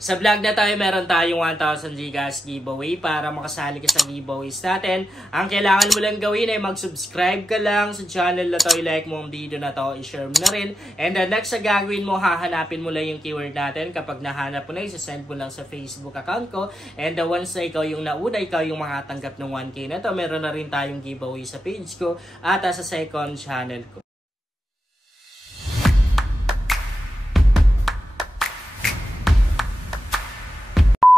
Sa vlog na tayo, meron tayong 1,000 Gcash giveaway para makasali ka sa giveaways natin. Ang kailangan mo lang gawin ay mag-subscribe ka lang sa channel na to, i-like mo ang video na to, i-share mo na rin. And the next na gagawin mo, hahanapin mo lang yung keyword natin. Kapag nahanap mo na, isa-send mo lang sa Facebook account ko. And once na ikaw yung nauna, ikaw yung makatanggap ng 1K na to, meron na rin tayong giveaway sa page ko at sa second channel ko.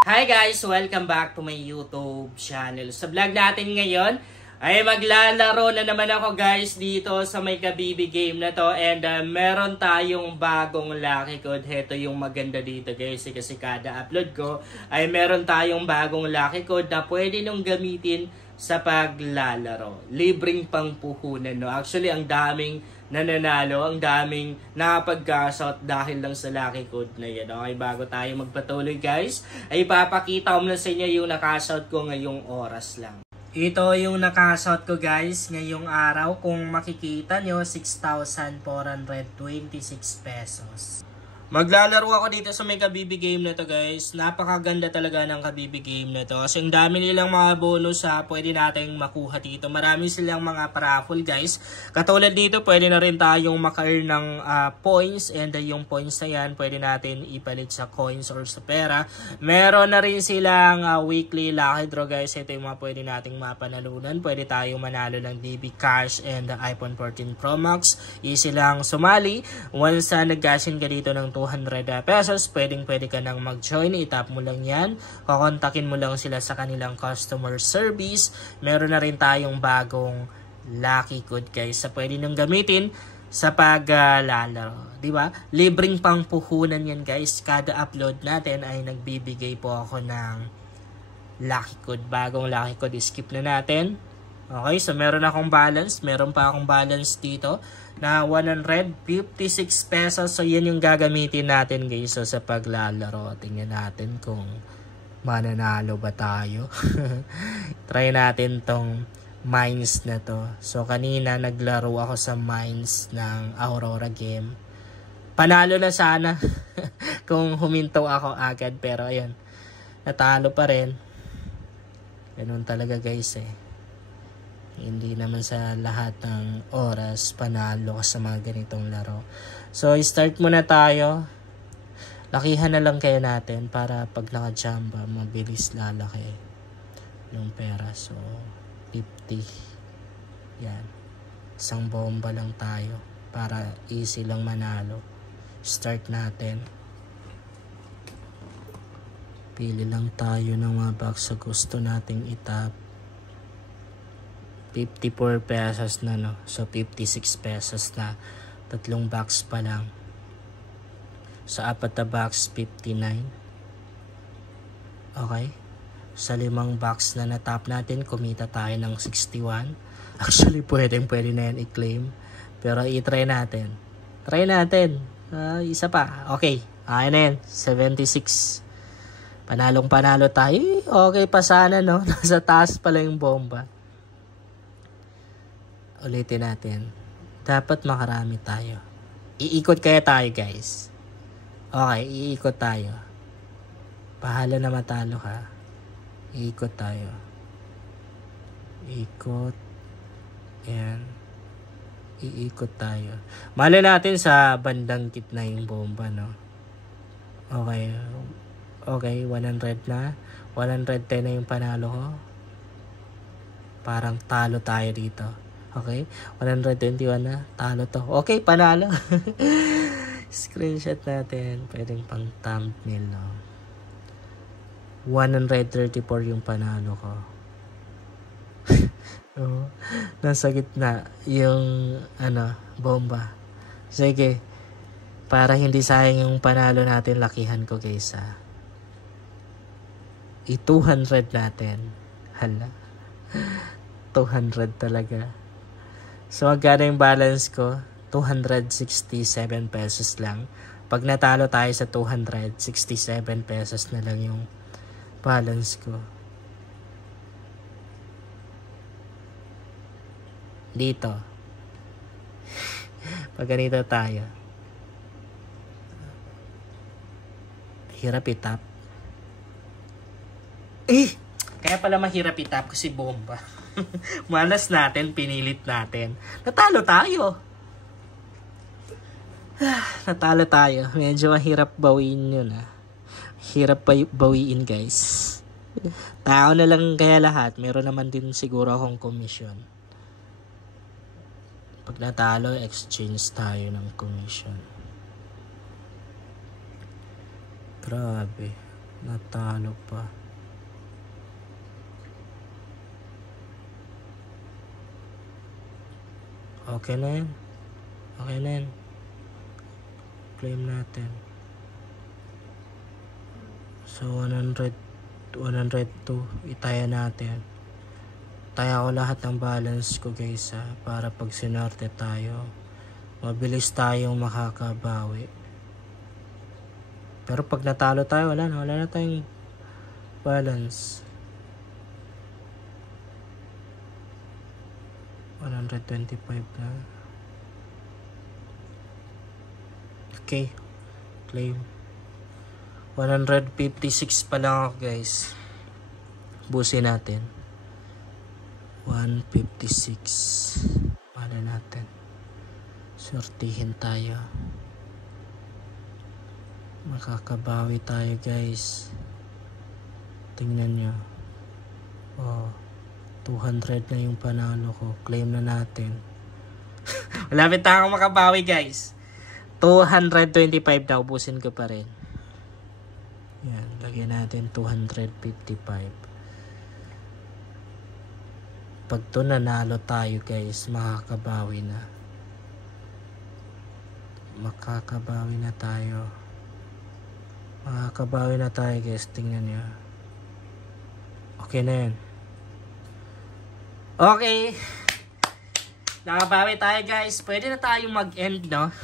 Hi guys! Welcome back to my YouTube channel. Sa vlog natin ngayon ay maglalaro na naman ako guys dito sa may Kabibi game na to. And meron tayong bagong lucky code. Heto yung maganda dito guys. Kasi kada upload ko ay meron tayong bagong lucky code na pwede nung gamitin sa paglalaro. Libreng pangpuhunan, no? Actually, ang daming nananalo, ang daming nakapag-cash dahil lang sa lucky code na yan. Okay, bago tayo magpatuloy guys, ay ipapakita ko na sa inyo yung na-cash out ko ngayong oras lang. Ito yung na-cash out ko guys ngayong araw. Kung makikita nyo, 6,426 pesos. Maglalaro ako dito sa may Kabibi game na to guys. Napakaganda talaga ng Kabibi game na to. Kasi ang dami nilang mga bonus pwede nating makuha dito. Marami silang mga paraffle guys. Katulad dito, pwede na rin tayong maka-earn ng points. And yung points na yan, pwede natin ipalit sa coins or sa pera. Meron na rin silang weekly lucky draw guys. Ito yung mga pwede nating mapanalunan. Pwede tayong manalo ng DB Cash and iPhone 14 Pro Max. Easy lang sumali. Once nag-gashin ka dito ng 200 pesos, pwede ka nang mag-join. Itap mo lang yan. Kukontakin mo lang sila sa kanilang customer service. Meron na rin tayong bagong lucky code guys sa pwede nang gamitin sa paglalaro. Diba? Libreng pangpuhunan yan guys. Kada upload natin ay nagbibigay po ako ng lucky code. Bagong lucky code. Skip na natin. Okay, so meron akong balance. Meron pa akong balance dito na 156 pesos. So, yan yung gagamitin natin guys so, sa paglalaro. Tingnan natin kung mananalo ba tayo. Try natin tong mines na to. So, kanina naglaro ako sa mines ng Aurora game. Panalo na sana kung huminto ako agad. Pero, ayun, natalo pa rin. Ganun talaga guys Hindi naman sa lahat ng oras panalo ka sa mga ganitong laro. So, start muna tayo. Lakihan na lang kayo natin para pag naka-jamba, mabilis lalaki yung pera. So, 50. Yan. Isang bomba lang tayo para easy lang manalo. Start natin. Pili lang tayo ng mga box sa gusto nating itap. 54 pesos na no. So 56 pesos na. Tatlong box pa lang. Sa apat na box 59. Okay. Sa limang box na natap natin, kumita tayo ng 61. Actually pwede na yan i-claim. Pero i-try natin. Try natin. Isa pa. Okay. Ayan na yan. 76. Panalo tayo. Okay pa sana no. Nasa taas pala yung bomba. Ulitin natin. Dapat makarami tayo. Iikot kaya tayo guys. Okay, iikot tayo. Bahala na matalo ka. Iikot tayo. Ikot. Yan. Iikot tayo. Mali natin sa bandang gitna yung bomba, no? Okay. Okay, 100 na. 110 na yung panalo ko. Parang talo tayo dito. Okay, 121 na. Talo to. Okay, panalo. Screenshot natin. Pwedeng pang thumbnail, no? 134 yung panalo ko. Nasa gitna yung bomba. Sige. Para hindi sayang yung panalo natin, lakihan ko guys i-200 natin. Hala. 200 talaga. So, magkano yung balance ko? 267 pesos lang. Pag natalo tayo sa 267 pesos na lang yung balance ko. Dito. Pag ganito tayo. Hirap itap. Kaya pala mahirap itap kasi bomba. Manas natin, pinilit natin. Natalo tayo. Natalo tayo. Medyo mahirap bawiin yun Hirap bawiin guys. Tao na lang kaya lahat. Meron naman din siguro akong commission. Pag natalo, exchange tayo ng commission. Grabe. Natalo pa. Okay na yan. Okay na yan. Claim natin. So 102 itaya natin. Taya ko lahat ng balance ko guys para pag sinarte tayo mabilis tayong makakabawi. Pero pag natalo tayo wala na tayong balance. 125 na. Okay. Claim. 156 pa lang ako guys. Busin natin. 156. Mana natin. Sortihin tayo. Makakabawi tayo guys. Tingnan nyo. 200 na yung panalo ko. Claim na natin. Malapit na akong makabawi guys. 225 na. Ubusin ko pa rin. Yan. Lagyan natin 255. Pag to nanalo tayo guys, makakabawi na. Makakabawi na tayo. Makakabawi na tayo guys. Tingnan nyo. Okay na yan. Okay. Nakabawi tayo guys. Pwede na tayo mag-end no.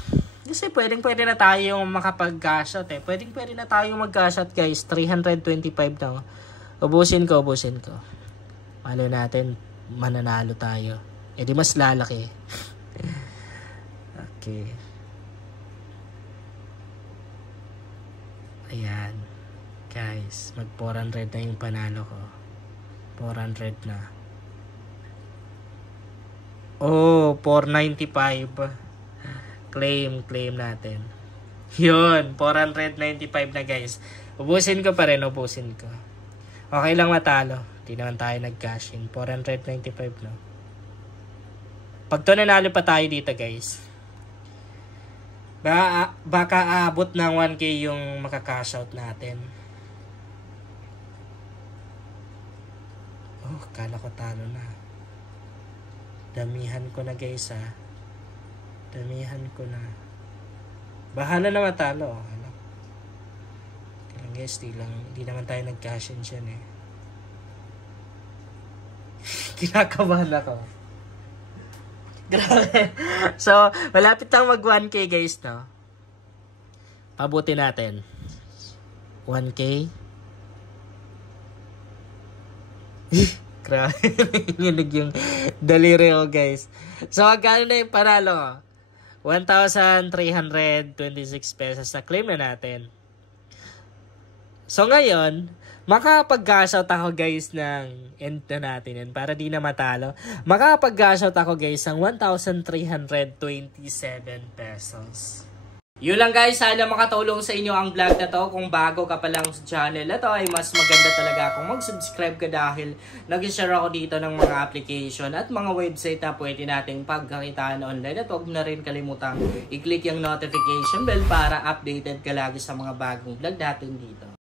Kasi pwede na tayo makapag-cash out Pwede na tayo mag-cash out guys. 325 na. Ubusin ko. Malo natin mananalo tayo. Di mas lalaki. Okay. Ayan. Guys, mag 400 na yung panalo ko. 400 na. 495. Claim natin. Yun, 495 na guys. Ubusin ko pa rin, Okay lang matalo. Di naman tayo nag-cash in. 495 no. Pag to nanalo pa tayo dito guys. Baka aabot ng 1K yung maka-cash out natin. Kala ko talo na. Damihan ko na guys Damihan ko na. Bahala na matalo. Kailan guys, di naman tayo nag-cash in siya Kinakabahan ako. Grabe. So, malapit lang mag 1K guys no. Pabuti natin. 1K. Grabe. Nginig yung daliri ko guys. So, magkano na yung panalo? 1,326 pesos na claim na natin. So, ngayon, makapag-cash out ako guys ng end na natin yan para di na matalo. Makapag-cash out ako guys ng 1,327 pesos. Yun lang guys, sana makatulong sa inyo ang vlog na to. Kung bago ka pa lang sa channel na to ay mas maganda talaga kung mag-subscribe ka dahil nag-share ako dito ng mga application at mga website na pwede nating pagkakitaan online. At huwag na rin kalimutang i-click yung notification bell para updated ka lagi sa mga bagong vlog natin dito.